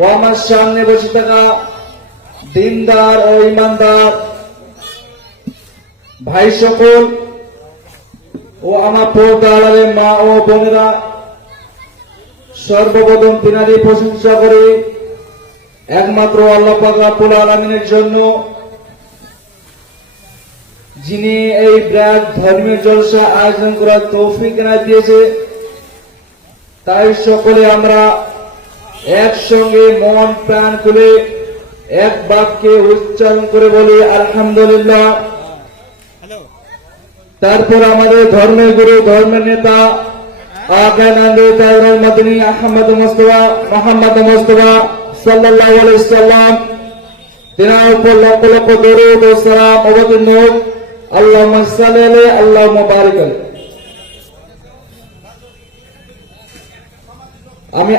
ও আমার সামনে বসে থাকা দিনদার ও ইমানদার ভাই সকল ও আমার পর্দার আলেম মা ও বোনেরা, সর্বপ্রথম তিনারই প্রশংসা করি একমাত্র আল্লাহ পাক রব্বুল আলামিনের জন্য, যিনি এই ব্র্যাক ধর্মীয় জলসা আয়োজন করার তৌফিক এনায়েত দিয়েছে। তাই সকলে আমরা একসঙ্গে মন প্রাণ খুলে এক বাক্যে উচ্চারণ করে বলি আলহামদুলিল্লাহ। তারপর আমাদের ধর্মের গুরু, ধর্মের নেতা মদনী আহমদ মুস্তাফা মোহাম্মদ মুস্তাফা সাল্লাল্লাহু আলাইহি ওয়াসাল্লাম, তিনার উপর লক্ষ লক্ষ দরুদ ও সালাম অবতীর্ণ হোক। আল্লাহুম্মা সাল্লি আলাইহি আল্লাহুম্মা বারিক আলাইহি। আমি